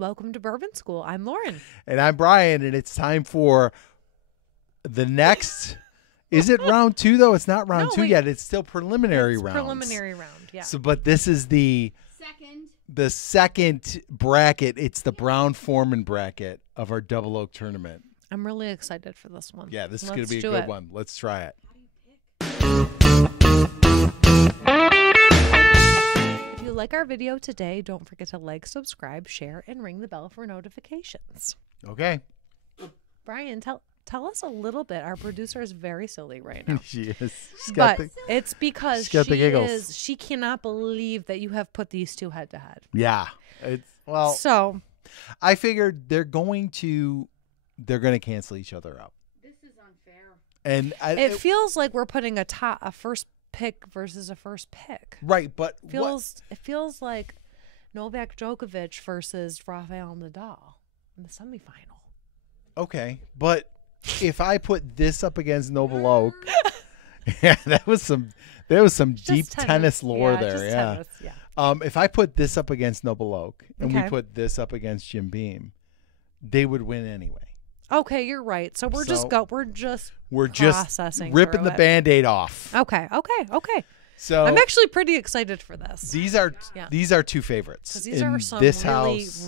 Welcome to Bourbon School. I'm Lauren. And I'm Brian, and it's time for the next. Is it round 2 though? It's not round 2 yet. It's still preliminary round. Preliminary round, yeah. So, but this is the second bracket. It's the Brown Forman bracket of our Double Oaked tournament. I'm really excited for this one. Yeah, this is going to be a good one. Let's try it. If you like our video today, don't forget to like, subscribe, share, and ring the bell for notifications. Okay. Brian, tell us a little bit. Our producer is very silly right now. She is. It's because she cannot believe that you have put these two head to head. Yeah. So I figured they're going to cancel each other out. This is unfair. And it feels like we're putting a first pick versus a first pick. Right, but it feels like Novak Djokovic versus Rafael Nadal in the semifinal. Okay, but if I put this up against Double Oak, yeah, there was some deep tennis lore there. Yeah. Tennis, yeah. If I put this up against Double Oak and we put this up against Jim Beam, they would win anyway. Okay, you're right. So we're just processing, ripping the Band-Aid off. Okay. So I'm actually pretty excited for this. These are two favorites. Because these are some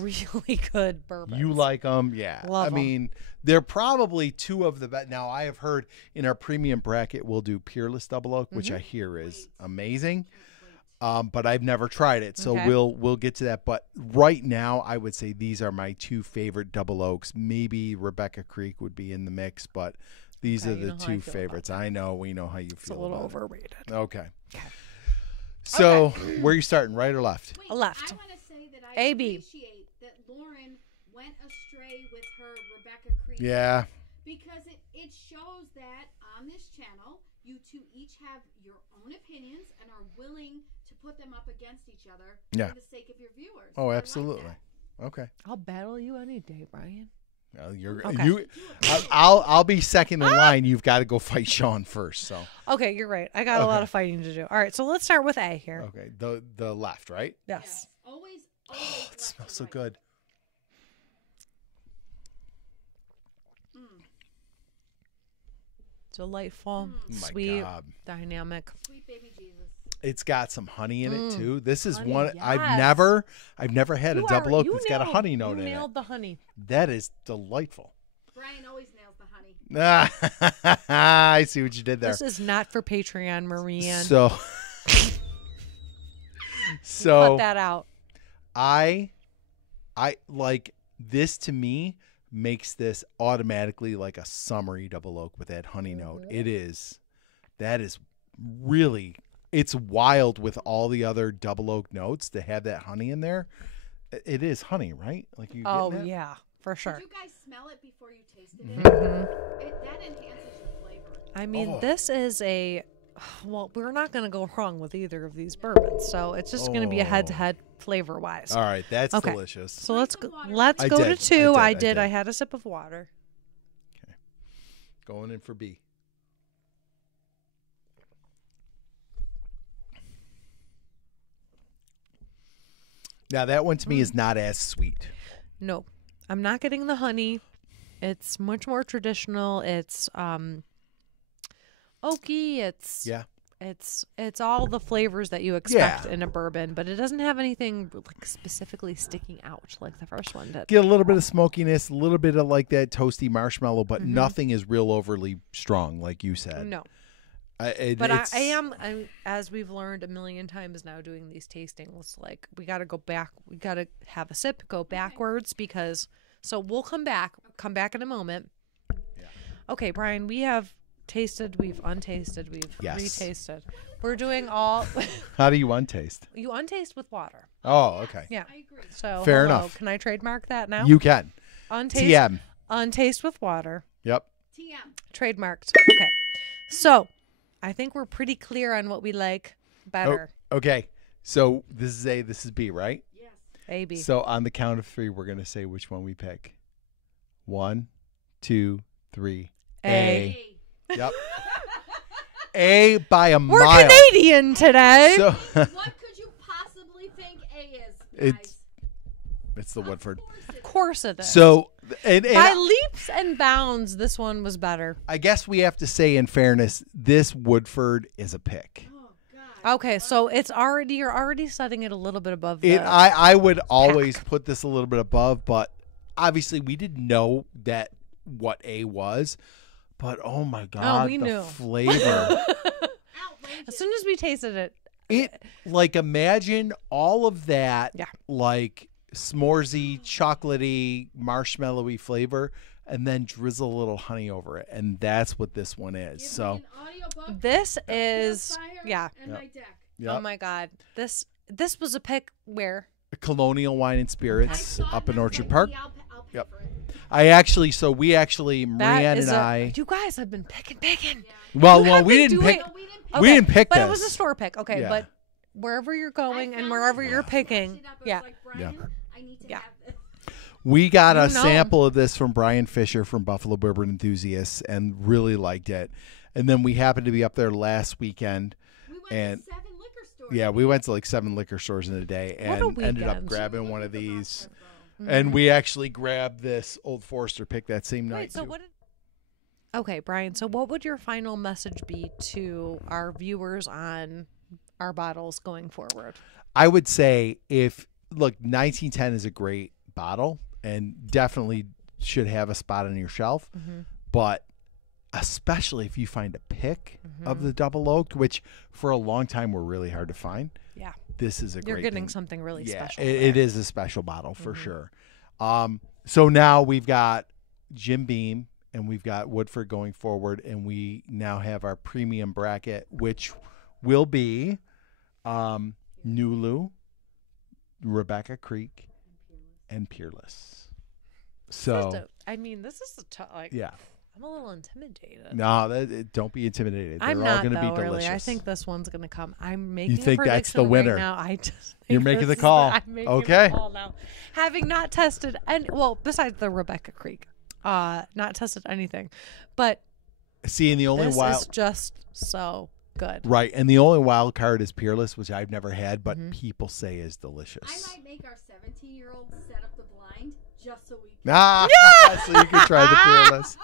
really good bourbons. You like them, yeah. Love them. Mean, they're probably two of the best. Now, I have heard in our premium bracket we'll do Peerless Double Oak, which I hear is amazing. But I've never tried it, so we'll get to that. But right now, I would say these are my two favorite Double Oaks. Maybe Rebecca Creek would be in the mix, but these are the two favorites. I know. We know how you feel. It's a little overrated. Okay. So where are you starting, right or left? Wait, left. I want to say that I appreciate that Lauren went astray with her Rebecca Creek. Yeah. Because it shows that on this channel, you two each have your own opinions and are willing to put them up against each other for the sake of your viewers. Oh, absolutely. Okay. I'll battle you any day, Brian. I'll be second in line. You've got to go fight Sean first. So okay, you're right. I got a lot of fighting to do. All right, so let's start with A here. Okay, the left, right? Yes. Always it smells so good. Delightful, sweet, dynamic. Sweet baby Jesus. It's got some honey in it too. This is one I've never had a Double Oak that's got a honey note in it. You nailed the honey. That is delightful. Brian always nails the honey. I see what you did there. This is not for Patreon, Marianne. So cut that out. I like this. To me, makes this automatically like a summery Double Oak with that honey note. That is really, it's wild with all the other Double Oak notes to have that honey in there. It is honey, right? Like you. Oh yeah, for sure. Did you guys smell it before you tasted it? That enhances your flavor. I mean, this is well, we're not going to go wrong with either of these bourbons, so it's just going to be a head-to-head flavor-wise. All right, that's delicious. So let's go to 2. I had a sip of water. Okay, going in for B. Now that one to me is not as sweet. No, I'm not getting the honey. It's much more traditional. It's oaky. It's all the flavors that you expect in a bourbon, but it doesn't have anything like specifically sticking out like the first one did. Get a little bit of smokiness, a little bit of like that toasty marshmallow, but nothing is real overly strong, like you said. No. I am, as we've learned a million times now doing these tastings, like we got to go back. We got to have a sip, go backwards so we'll come back in a moment. Yeah. Okay, Brian, we have tasted, we've untasted, we've retasted. We're doing all. How do you untaste? You untaste with water. Oh, okay. Yeah. I agree. So fair enough. Can I trademark that now? You can. Untaste. TM. Untaste with water. Yep. TM. Trademarked. Okay. So I think we're pretty clear on what we like better. Oh, okay. So this is A, this is B, right? Yes. A, B. So on the count of 3, we're going to say which one we pick. 1, 2, 3. A. Yep. A by a mile. We're Canadian today. So what could you possibly think A is, guys? It's the Woodford. Of course it is. So, and by leaps and bounds, this one was better. I guess we have to say, in fairness, this Woodford is a pick. Okay, so you're already setting it a little bit above. I would always put this a little bit above, but obviously we didn't know what A was. But oh my God, we knew. Flavor! As soon as we tasted it like imagine all of that, like s'moresy, chocolatey, marshmallowy flavor, and then drizzle a little honey over it, and that's what this one is. So this is Yep. Oh my God, this was a pick where Colonial Wine and Spirits up in Orchard Park. Yep. Maria and I. You guys have been picking. Well, we didn't pick. We didn't pick but this. It was a store pick. Okay, Yeah. But wherever you're going and wherever you're picking, We got a sample of this from Brian Fisher from Buffalo Bourbon Enthusiasts and really liked it. And then we happened to be up there last weekend. We went to 7 liquor stores. Yeah, we went to like 7 liquor stores in a day and ended up grabbing one of these. And we actually grabbed this Old Forester pick that same night. Okay, Brian, so what would your final message be to our viewers on our bottles going forward? I would say 1910 is a great bottle and definitely should have a spot on your shelf. But especially if you find a pick of the Double Oaked, which for a long time were really hard to find. Yeah. This is a great You're getting something really special. It is a special bottle for sure. So now we've got Jim Beam and we've got Woodford going forward, and we now have our premium bracket, which will be Nulu, Rebecca Creek, and Peerless. So this is a tough. I'm a little intimidated. No, don't be intimidated. They're all going to be delicious. Really. I think this one's going to come. I'm making. You think a that's the winner? Right now. I just. You're making the call. I'm making the call now. Having not tested, besides the Rebecca Creek, not tested anything, but see, and the only this is just so good. Right, and the only wild card is Peerless, which I've never had, but people say is delicious. I might make our 17-year-old set up the blind just so we can. So you can try the Peerless.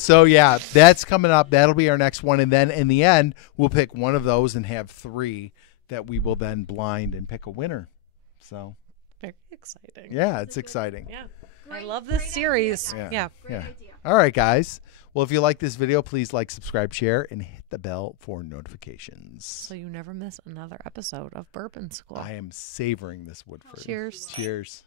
So yeah, that's coming up. That'll be our next one, and then in the end, we'll pick one of those and have 3 that we will then blind and pick a winner. So very exciting. Yeah, it's exciting. Yeah. I love this series. Yeah. All right, guys. Well, if you like this video, please like, subscribe, share, and hit the bell for notifications. So you never miss another episode of Bourbon School. I am savoring this Woodford. Cheers. Cheers.